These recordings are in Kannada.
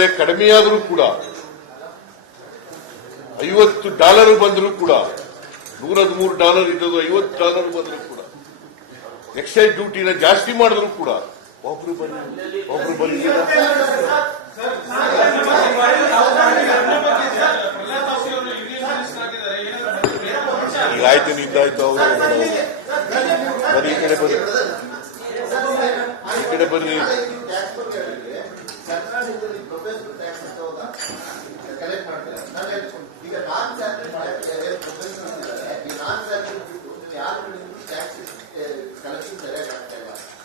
ಬೆಲೆ ಕಡಿಮೆಯಾದರೂ ಕೂಡ $50 ಬಂದರೂ ಕೂಡ $113 ಇದ್ದದ್ದು $50 ಬಂದರೂ ಕೂಡ ಎಕ್ಸೈಸ್ ಡ್ಯೂಟಿನ ಜಾಸ್ತಿ ಮಾಡಿದ್ರು ಕೂಡ ಒಬ್ರು ಬನ್ನಿ ಈಗ ಆಯ್ತು ನಿಂದಾಯ್ತು ಅವರು ಬರೀ ಈ ಕಡೆ ಬರ್ರಿ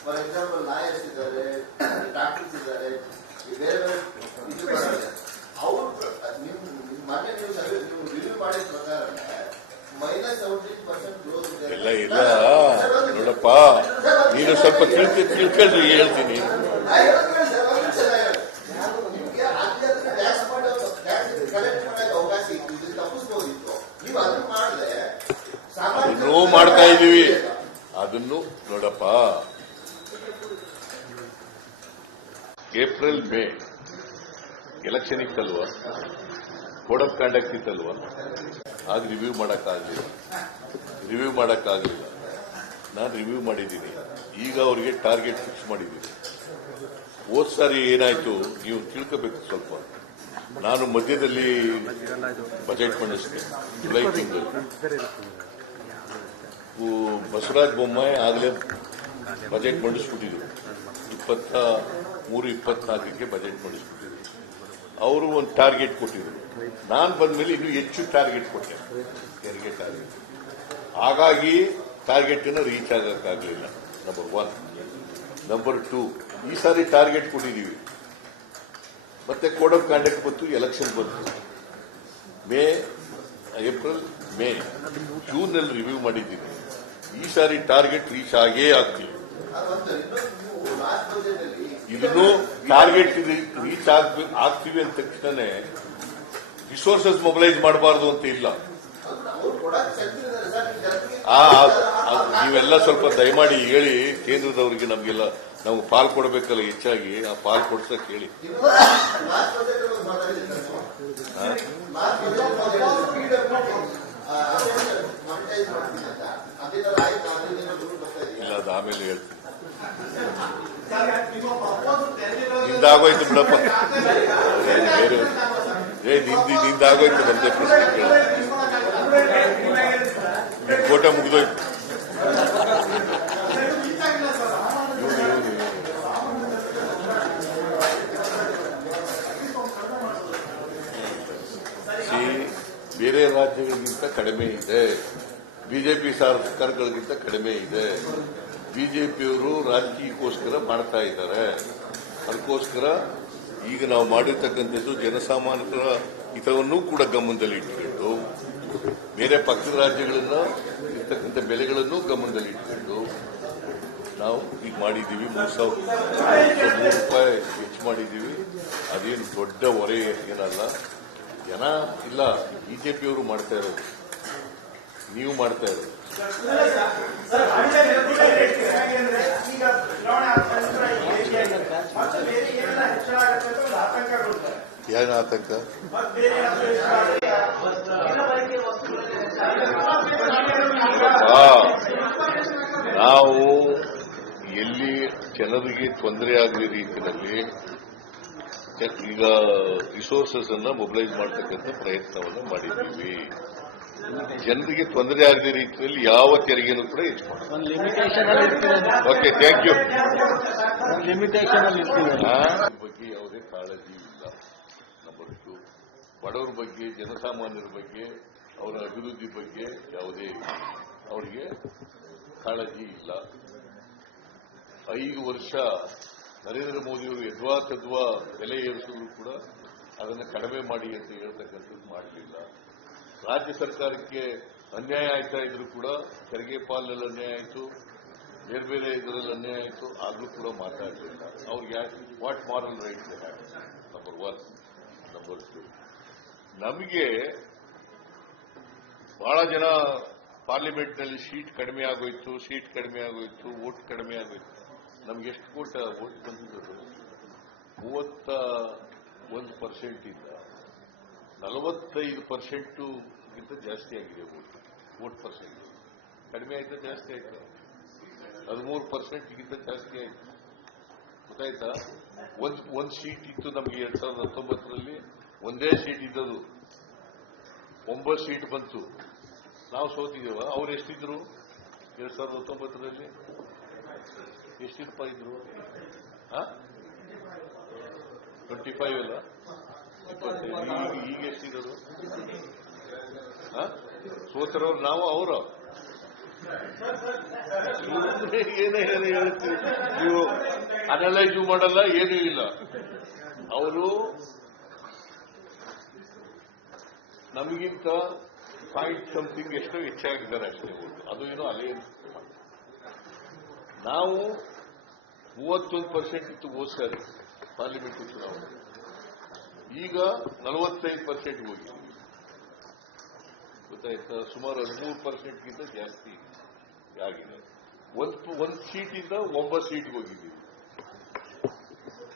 ಫಾರ್ ಎಕ್ಸಾಂಪಲ್ ಲಾಯರ್ಸ್ ಇದ್ದಾರೆ, ಡಾಕ್ಟರ್ಸ್ ಇದ್ದಾರೆ, ಬೇರೆ ಬೇರೆ ಅವರು ಮೊನ್ನೆ ನೀವು ರಿವ್ಯೂ ಮಾಡಿದ ಪ್ರಕಾರ -17% ಗ್ರೋತ್ ಇದೆ. ಇಲ್ಲ ನೋಡಪ್ಪ, ನೀನು ಸ್ವಲ್ಪ ತಿಳ್ಕೊಂಡ್ರಿ ಹೇಳ್ತೀನಿ. ಅದನ್ನು ಮಾಡ್ತಾ ಇದೀವಿ. ಅದನ್ನು ನೋಡಪ್ಪ, ಏಪ್ರಿಲ್ ಮೇ ಎಲೆಕ್ಷನ್ ಇತ್ತಲ್ವಾ, ಕೋಡ್ ಆಫ್ ಕಾಂಡಕ್ಟ್ ಇತ್ತಲ್ವಾ, ಆಗ ರಿವ್ಯೂ ಮಾಡಕ್ಕಾಗಲಿಲ್ಲ. ನಾನು ರಿವ್ಯೂ ಮಾಡಿದ್ದೀನಿ. ಈಗ ಅವರಿಗೆ ಟಾರ್ಗೆಟ್ ಫಿಕ್ಸ್ ಮಾಡಿದ್ದೀನಿ. ಹೋದ್ ಸಾರಿ ಏನಾಯ್ತು ನೀವು ತಿಳ್ಕೋಬೇಕು ಸ್ವಲ್ಪ. ನಾನು ಮಧ್ಯದಲ್ಲಿ ಬಜೆಟ್ ಮಂಡಿಸಿದೆ ಜುಲೈ ತಿಂಗಳು. ಬಸವರಾಜ ಬೊಮ್ಮಾಯಿ ಆಗಲೇ ಬಜೆಟ್ ಮಂಡಿಸ್ಬಿಟ್ಟಿದ್ರು. 23-24ಕ್ಕೆ ಬಜೆಟ್ ಮಂಡಿಸ್ಬಿಟ್ಟಿದ್ರು. ಅವರು ಒಂದು ಟಾರ್ಗೆಟ್ ಕೊಟ್ಟಿದ್ರು. ನಾನು ಬಂದ್ಮೇಲೆ ಇನ್ನೂ ಹೆಚ್ಚು ಟಾರ್ಗೆಟ್ ಕೊಟ್ಟೆ, ತೆರಿಗೆ ಟಾರ್ಗೆಟ್. ಹಾಗಾಗಿ ಟಾರ್ಗೆಟ್ ರೀಚ್ ಆಗಕ್ಕಾಗಲಿಲ್ಲ. ನಂಬರ್ 1. ನಂಬರ್ 2, ಈ ಸಾರಿ ಟಾರ್ಗೆಟ್ ಕೊಟ್ಟಿದ್ದೀವಿ. ಮತ್ತೆ ಕೋಡ್ ಆಫ್ ಕಾಂಡಕ್ಟ್ ಬಂತು, ಎಲೆಕ್ಷನ್ ಬಂತು. ಏಪ್ರಿಲ್ ಮೇ ಜೂನ್ನಲ್ಲಿ ರಿವ್ಯೂ ಮಾಡಿದ್ದೀನಿ. ಈ ಸಾರಿ ಟಾರ್ಗೆಟ್ ರೀಚ್ ಆಗೇ ಆಗ್ತೀವಿ. ಇದನ್ನು ಟಾರ್ಗೆಟ್ ರೀಚ್ ಆಗ್ತೀವಿ ಅಂದ ತಕ್ಷಣ ರಿಸೋರ್ಸಸ್ ಮೊಬಿಲೈಸ್ ಮಾಡಬಾರ್ದು ಅಂತ ಇಲ್ಲ. ನೀವೆಲ್ಲ ಸ್ವಲ್ಪ ದಯಮಾಡಿ ಹೇಳಿ ಕೇಂದ್ರದವರಿಗೆ, ನಮಗೆಲ್ಲ ನಾವು ಪಾಲ್ ಕೊಡಬೇಕಲ್ಲ ಹೆಚ್ಚಾಗಿ, ಆ ಪಾಲ್ ಕೊಡ್ಸಕ್ ಹೇಳಿ. ಇಲ್ಲ, ಅದು ಆಮೇಲೆ ಹೇಳ್ತೀನಿ. ನಿಂದಾಗೋಯ್ತು ಬಿಡಪ್ಪ, ನಿಂದಾಗೋಯ್ತು. ನಮ್ದೇ ಪ್ರಶ್ನೆ ಕೇಳ, ನಿಮ್ ಕೋಟ ಮುಗಿದೋಯ್ತು. ಬೇರೆ ರಾಜ್ಯಗಳಿಗಿಂತ ಕಡಿಮೆ ಇದೆ, ಬಿಜೆಪಿ ಸರ್ಕಾರಗಳಿಗಿಂತ ಕಡಿಮೆ ಇದೆ. ಬಿಜೆಪಿಯವರು ರಾಜಕೀಯಕ್ಕೋಸ್ಕರ ಮಾಡ್ತಾ ಇದ್ದಾರೆ. ಅದಕ್ಕೋಸ್ಕರ ಈಗ ನಾವು ಮಾಡಿರ್ತಕ್ಕಂಥದ್ದು ಜನಸಾಮಾನ್ಯರ ಹಿತವನ್ನೂ ಕೂಡ ಗಮನದಲ್ಲಿ ಇಟ್ಕೊಂಡು, ಬೇರೆ ಪಕ್ಕದ ರಾಜ್ಯಗಳನ್ನ ಇರ್ತಕ್ಕಂಥ ಬೆಲೆಗಳನ್ನು ಗಮನದಲ್ಲಿ ಇಟ್ಕೊಂಡು ನಾವು ಈಗ ಮಾಡಿದ್ದೀವಿ. 3,000 ರೂಪಾಯಿ ಹೆಚ್ಚು ಮಾಡಿದ್ದೀವಿ. ಅದೇನು ದೊಡ್ಡ ಹೊರೆ ಏನಲ್ಲ. ಜನ ಇಲ್ಲ, ಬಿಜೆಪಿಯವರು ಮಾಡ್ತಾ ಇರೋದು, ನೀವು ಮಾಡ್ತಾ ಇರೋದು. ಏನು ಆತಂಕ? ನಾವು ಎಲ್ಲಿ ಜನರಿಗೆ ತೊಂದರೆ ಆಗಲಿ ರೀತಿಯಲ್ಲಿ ಈಗ ರಿಸೋರ್ಸಸ್ ಅನ್ನ ಮೊಬಿಲೈಸ್ ಮಾಡತಕ್ಕಂಥ ಪ್ರಯತ್ನವನ್ನು ಮಾಡಿದ್ದೀವಿ. ಜನರಿಗೆ ತೊಂದರೆ ಆಗದ ರೀತಿಯಲ್ಲಿ ಯಾವ ತೆರಿಗೆನೂ ಕೂಡ ಹೆಚ್ಚು ಮಾಡಿ. Okay, thank you. ಬಗ್ಗೆ ಯಾವುದೇ ಕಾಳಜಿ ಇಲ್ಲ. ನಂಬರ್ 2, ಬಡವರ ಬಗ್ಗೆ, ಜನಸಾಮಾನ್ಯರ ಬಗ್ಗೆ, ಅವರ ಅಭಿವೃದ್ಧಿ ಬಗ್ಗೆ ಯಾವುದೇ ಅವರಿಗೆ ಕಾಳಜಿ ಇಲ್ಲ. 5 ವರ್ಷ ನರೇಂದ್ರ ಮೋದಿಯವರು ಯದ್ವಾ ತದ್ವಾ ಬೆಲೆ ಏರಿಸಿದ್ರು ಕೂಡ ಅದನ್ನು ಕಡಿಮೆ ಮಾಡಿ ಅಂತ ಹೇಳ್ತಕ್ಕಂಥದ್ದು ಮಾಡಲಿಲ್ಲ. ರಾಜ್ಯ ಸರ್ಕಾರಕ್ಕೆ ಅನ್ಯಾಯ ಆಗ್ತಾ ಇದ್ರು ಕೂಡ ತೆರಿಗೆ ಪಾಲಲ್ಲಿ ಅನ್ಯಾಯ ಆಯಿತು, ಬೇರೆ ಬೇರೆ ಇದರಲ್ಲಿ ಅನ್ಯಾಯ ಆಯಿತು, ಆದರೂ ಕೂಡ ಮಾತಾಡಲಿಲ್ಲ. ಅವ್ರಿಗೆ what moral rights number 1. Number 2, ನಮಗೆ ಬಹಳ ಜನ ಪಾರ್ಲಿಮೆಂಟ್ನಲ್ಲಿ ಸೀಟ್ ಕಡಿಮೆ ಆಗೋಯ್ತು, ವೋಟ್ ಕಡಿಮೆ ಆಗೋಯ್ತು. ನಮ್ಗೆ ಎಷ್ಟು ಕೋಟ ವೋಟ್ ಬಂದಿದ್ದು? 31 ಇಂದ 45%ಗಿಂತ ಜಾಸ್ತಿ ಆಗಿದೆ ವೋಟ್ ಪರ್ಸೆಂಟ್. ಕಡಿಮೆ ಆಯ್ತಾ ಜಾಸ್ತಿ ಆಯ್ತಾ? 13%ಗಿಂತ ಜಾಸ್ತಿ ಆಯ್ತು. ಗೊತ್ತಾಯ್ತಾ? ಒಂದ್ ಸೀಟ್ ಇತ್ತು ನಮಗೆ 2019ರಲ್ಲಿ, ಒಂದೇ ಸೀಟ್ ಇದ್ದದು, 9 ಸೀಟ್ ಬಂತು. ನಾವು ಸೋತಿದ್ದೇವ? ಅವ್ರು ಎಷ್ಟಿದ್ರು 2019ರಲ್ಲಿ? ಎಷ್ಟಿಪ್ಪ ಇದ್ರು? 25 ಅಲ್ಲ, 25. ಈಗ ಎಷ್ಟಿದ್ರು? ಸೋತಿರೋರು ನಾವು, ಅವರು ಏನೇ ಹೇಳ್ತೀವಿ ನೀವು, ಅನಲೈಸು ಮಾಡಲ್ಲ, ಏನೂ ಇಲ್ಲ. ಅವರು ನಮಗಿಂತ ಪಾಯಿಂಟ್ ಸಮಥಿಂಗ್ ಎಷ್ಟೋ ಹೆಚ್ಚಾಗಿದ್ದಾರೆ ಅಷ್ಟೇ. ಅದು ಏನೋ ಅಲೆ. ನಾವು 31% ಇತ್ತು ಹೋದ ಸಾರಿ ಪಾರ್ಲಿಮೆಂಟ್ ಚುನಾವಣೆ, ಈಗ 45% ಹೋಗಿದೆ. ಗೊತ್ತಾಯ್ತಾ? ಸುಮಾರು 13%ಗಿಂತ ಜಾಸ್ತಿ ಆಗಿದೆ. ಒಂದು ಸೀಟಿಂದ 9 ಸೀಟ್ಗೆ ಹೋಗಿದ್ದೀವಿ.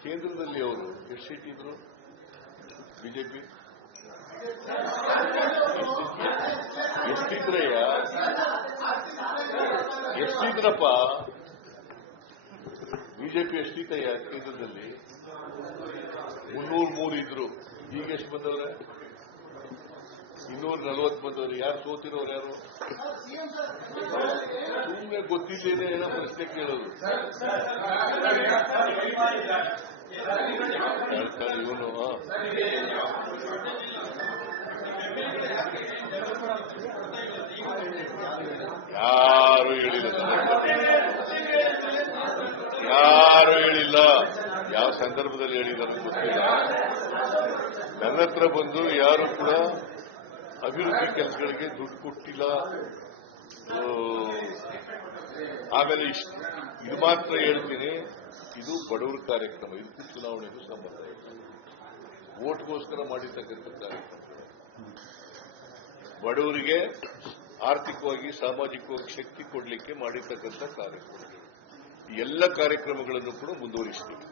ಕೇಂದ್ರದಲ್ಲಿ ಅವರು ಎಷ್ಟು ಸೀಟ್ ಇದ್ರು? ಬಿಜೆಪಿ ಎಷ್ಟಿದ್ರಯ್ಯ? ಎಷ್ಟಿದ್ರಪ್ಪ? ಬಿಜೆಪಿ ಎಷ್ಟಿತ್ತಯ್ಯ ಕೇಂದ್ರದಲ್ಲಿ? 303 ಇದ್ರು. ಈಗ ಎಷ್ಟು ಬಂದವ್ರೆ? 240 ಬಂದವ್ರು. ಯಾರು ಸೋತಿರೋರು? ಯಾರು? ಸುಮ್ಮನೆ ಗೊತ್ತಿದ್ದೇನೆ ಏನೋ ಪ್ರಶ್ನೆ ಕೇಳೋದು. ಇವನು ಯಾರು ಹೇಳಿಲ್ಲ, ಯಾರು ಹೇಳಿಲ್ಲ. ಯಾವ ಸಂದರ್ಭದಲ್ಲಿ ಹೇಳಿದ್ದಾರೆ ಗೊತ್ತಿಲ್ಲ. ನನ್ನ ಹತ್ರ ಬಂದು ಯಾರು ಕೂಡ ಅಭಿವೃದ್ಧಿ ಕೆಲಸಗಳಿಗೆ ದುಡ್ಡು ಕೊಟ್ಟಿಲ್ಲ. ಆಮೇಲೆ ಇದು ಮಾತ್ರ ಹೇಳ್ತೀನಿ, ಇದು ಬಡವರ ಕಾರ್ಯಕ್ರಮ, ಇದಕ್ಕೂ ಚುನಾವಣೆಗೂ ಸಂಬಂಧ ಇಲ್ಲ. ವೋಟ್ಗೋಸ್ಕರ ಮಾಡಿರ್ತಕ್ಕಂಥ ಕಾರ್ಯಕ್ರಮ, ಬಡವರಿಗೆ ಆರ್ಥಿಕವಾಗಿ ಸಾಮಾಜಿಕವಾಗಿ ಶಕ್ತಿ ಕೊಡಲಿಕ್ಕೆ ಮಾಡಿರ್ತಕ್ಕಂಥ ಕಾರ್ಯಕ್ರಮ. ಎಲ್ಲ ಕಾರ್ಯಕ್ರಮಗಳನ್ನು ಕೂಡ ಮುಂದುವರಿಸ್ತೀವಿ.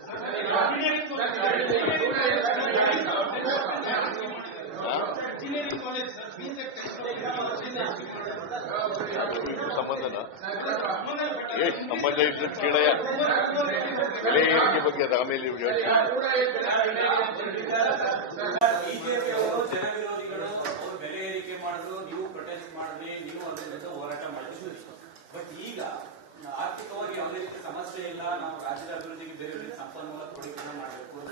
ಸಂಬಂಧನ ಸಂಬಂಧ ಇದ್ರೆ ಕೇಳಯ್ಯ. ಬೆಲೆ ಏರಿಕೆ ಬಗ್ಗೆ ಅದು ಆಮೇಲೆ ಹೇಳ್ತೀನಿ. ಬೆಲೆ ಏರಿಕೆ ಮಾಡಿದ್ರು, ನೀವು ಪ್ರೊಟೆಸ್ಟ್ ಮಾಡಿದ್ರಿ, ನೀವು ಅದರ ವಿರುದ್ಧ ಹೋರಾಟ ಮಾಡಿದ್ರಿ. ಬಟ್ ಈಗ ಆರ್ಥಿಕವಾಗಿ ಯಾವುದೇ ರೀತಿ ಸಮಸ್ಯೆ ಇಲ್ಲ, ನಾವು ರಾಜ್ಯದ ಅಭಿವೃದ್ಧಿಗೆ ಬೇರೆ ಬೇರೆ ಸಂಪನ್ಮೂಲ ಕ್ರೋಢೀಕರಣ ಮಾಡಬೇಕು ಅಂತ.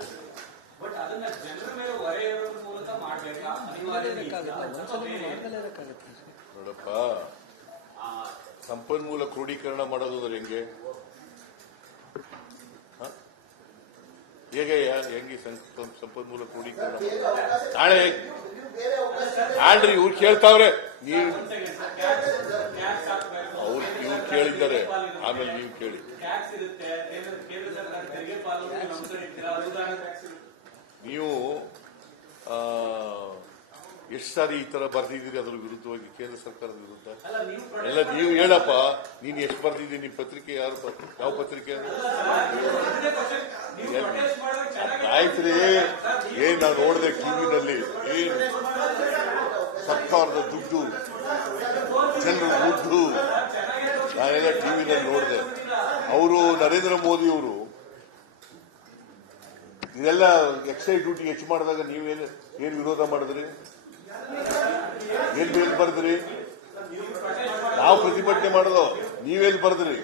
ಬಟ್ ಅದನ್ನ ಜನರ ಮೇಲೆ ಹೊರೆ ಇರೋದ್ರ ಮೂಲಕ ಮಾಡಬೇಕಾ? ನೋಡಪ್ಪ, ಸಂಪನ್ಮೂಲ ಕ್ರೋಢೀಕರಣ ಮಾಡೋದು ಅಂದ್ರೆ ಹೆಂಗೆ? ಹೆಂಗೆ ಸಂಪನ್ಮೂಲ ಕ್ರೋಢೀಕರಣ? ನಾಳೆ ಆಡ್ರಿ ಇವ್ರು ಕೇಳ್ತಾವ್ರೆ, ನೀವು ಅವ್ರು ಇವ್ರು ಕೇಳಿದ್ದಾರೆ, ಆಮೇಲೆ ನೀವು ಕೇಳಿ. ನೀವು ಎಷ್ಟು ಸಾರಿ ಈ ತರ ಬರ್ದಿದ್ದೀರಿ ಅದ್ರ ವಿರುದ್ಧವಾಗಿ, ಕೇಂದ್ರ ಸರ್ಕಾರದ ವಿರುದ್ಧ? ಎಲ್ಲ ನೀವು ಹೇಳಪ್ಪ, ನೀನು ಎಷ್ಟು ಬರ್ದಿದ್ದೀನಿ? ನಿಮ್ಮ ಪತ್ರಿಕೆ ಯಾರು? ಯಾವ ಪತ್ರಿಕೆ? ಆಯ್ತ್ರಿ, ಏನ್ ನಾವು ನೋಡಿದೆ ಟಿವಿನಲ್ಲಿ, ಏನ್ ಸರ್ಕಾರದ ದುಡ್ಡು, ಜನರ ದುಡ್ಡು, ನಾನೆಲ್ಲ ಟಿವಿನಲ್ಲಿ ನೋಡಿದೆ. ಅವರು ನರೇಂದ್ರ ಮೋದಿ ಅವರು ಇದೆಲ್ಲ ಎಕ್ಸೈಸ್ ಡ್ಯೂಟಿ ಹೆಚ್ಚು ಮಾಡಿದಾಗ ನೀವೇನು ವಿರೋಧ ಮಾಡಿದ್ರಿ? ಏನ್ ಬರ್ದ್ರಿ? ನಾವು ಪ್ರತಿಭಟನೆ ಮಾಡೋದು, ನೀವೇನು ಬರ್ದ್ರಿ?